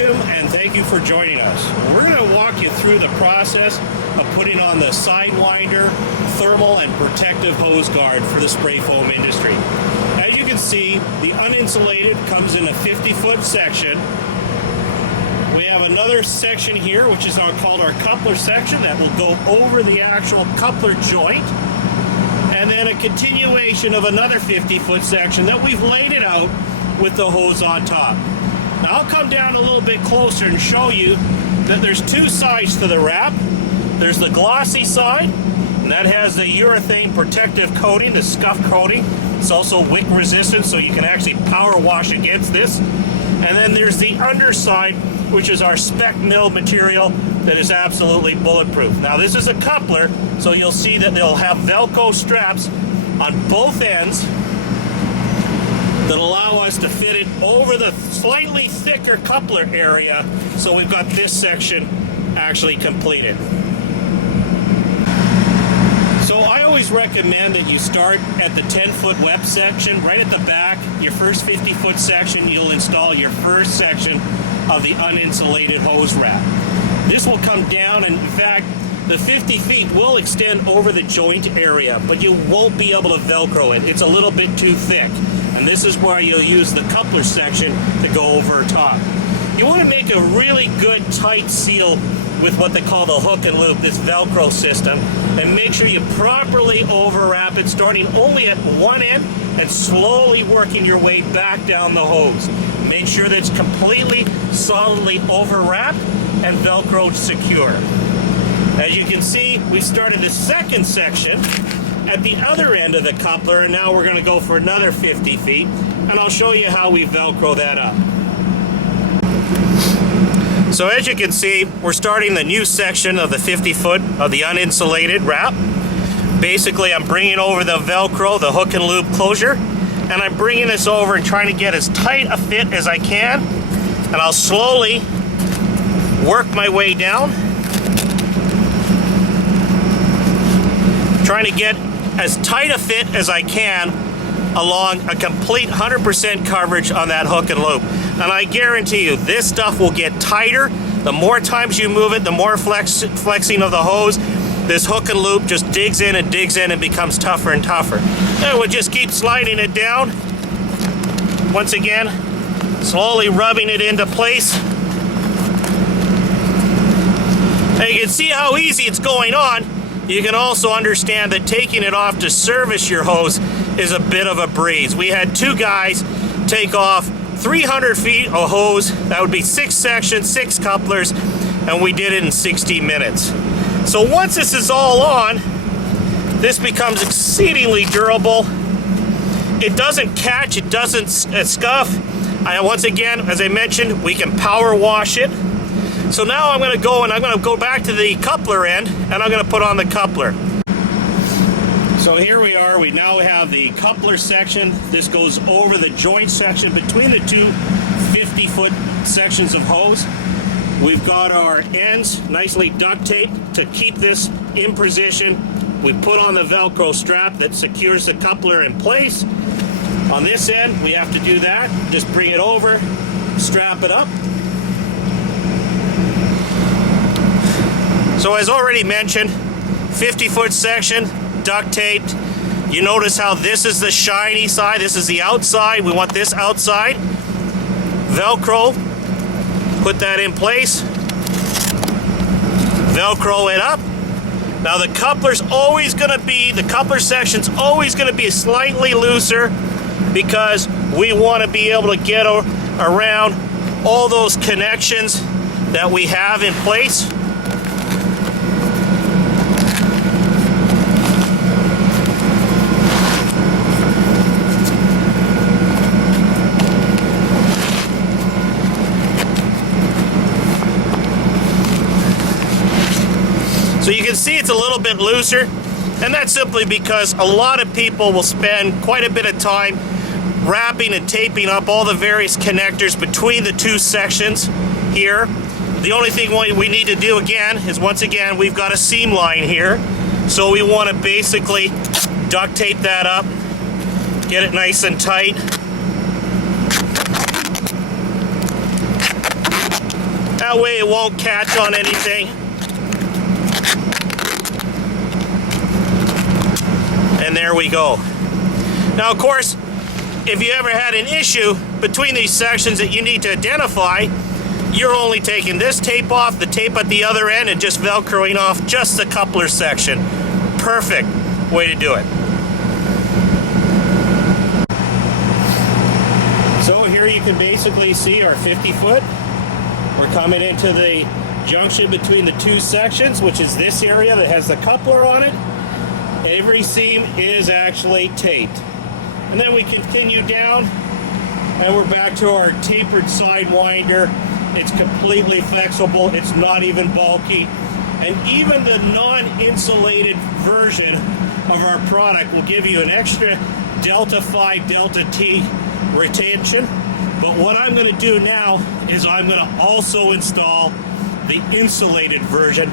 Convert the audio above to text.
Welcome and thank you for joining us. We're going to walk you through the process of putting on the Sidewinder thermal and protective hose guard for the spray foam industry. As you can see, the uninsulated comes in a 50-foot section. We have another section here, which is called our coupler section, that will go over the actual coupler joint. And then a continuation of another 50-foot section that we've laid it out with the hose on top. Now I'll come down a little bit closer and show you that there's two sides to the wrap. There's the glossy side, and that has the urethane protective coating, the scuff coating. It's also wick resistant, so you can actually power wash against this. And then there's the underside, which is our spec mill material that is absolutely bulletproof. Now this is a coupler, so you'll see that they'll have Velcro straps on both ends that allow us to fit it over the slightly thicker coupler area, so we've got this section actually completed. So I always recommend that you start at the 10-foot web section, right at the back. Your first 50-foot section, you'll install your first section of the uninsulated hose wrap. This will come down, and in fact, the 50 feet will extend over the joint area, but you won't be able to Velcro it. It's a little bit too thick. And this is where you'll use the coupler section to go over top. You want to make a really good tight seal with what they call the hook and loop, this Velcro system, and make sure you properly overwrap it, starting only at one end and slowly working your way back down the hose. Make sure that it's completely solidly overwrapped and Velcro secure. As you can see, we started the second section at the other end of the coupler, and now we're going to go for another 50 feet, and I'll show you how we Velcro that up. So as you can see, we're starting the new section of the 50-foot of the uninsulated wrap. Basically, I'm bringing over the Velcro, the hook and loop closure, and I'm bringing this over and trying to get as tight a fit as I can, and I'll slowly work my way down, trying to get as tight a fit as I can along a complete 100% coverage on that hook and loop. And I guarantee you, this stuff will get tighter. The more times you move it, the more flexing of the hose. This hook and loop just digs in and becomes tougher and tougher. And we'll just keep sliding it down. Once again, slowly rubbing it into place. And you can see how easy it's going on. You can also understand that taking it off to service your hose is a bit of a breeze. We had two guys take off 300 feet of hose. That would be 6 sections, 6 couplers, and we did it in 60 minutes. So once this is all on, this becomes exceedingly durable. It doesn't catch, it doesn't scuff. Once again, as I mentioned, we can power wash it. So now I'm going to go back to the coupler end, and I'm going to put on the coupler. So here we are. We now have the coupler section. This goes over the joint section between the two 50-foot sections of hose. We've got our ends nicely duct taped to keep this in position. We put on the Velcro strap that secures the coupler in place. On this end, we have to do that. Just bring it over, strap it up. So as already mentioned, 50-foot section, duct taped. You notice how this is the shiny side, this is the outside. We want this outside. Velcro, put that in place. Velcro it up. Now the coupler's always going to be, the coupler section's always going to be slightly looser because we want to be able to get around all those connections that we have in place. So you can see it's a little bit looser, and that's simply because a lot of people will spend quite a bit of time wrapping and taping up all the various connectors between the two sections here. The only thing we need to do again is, once again, we've got a seam line here. So we want to basically duct tape that up, get it nice and tight. That way it won't catch on anything. And there we go. Now, of course, if you ever had an issue between these sections that you need to identify, you're only taking this tape off, the tape at the other end, and just Velcroing off just the coupler section. Perfect way to do it. So here you can basically see our 50-foot. We're coming into the junction between the two sections, which is this area that has the coupler on it. Every seam is actually taped. And then we continue down, and we're back to our tapered Sidewinder. It's completely flexible. It's not even bulky. And even the non-insulated version of our product will give you an extra Delta Phi, Delta T retention. But what I'm going to do now is I'm going to also install the insulated version.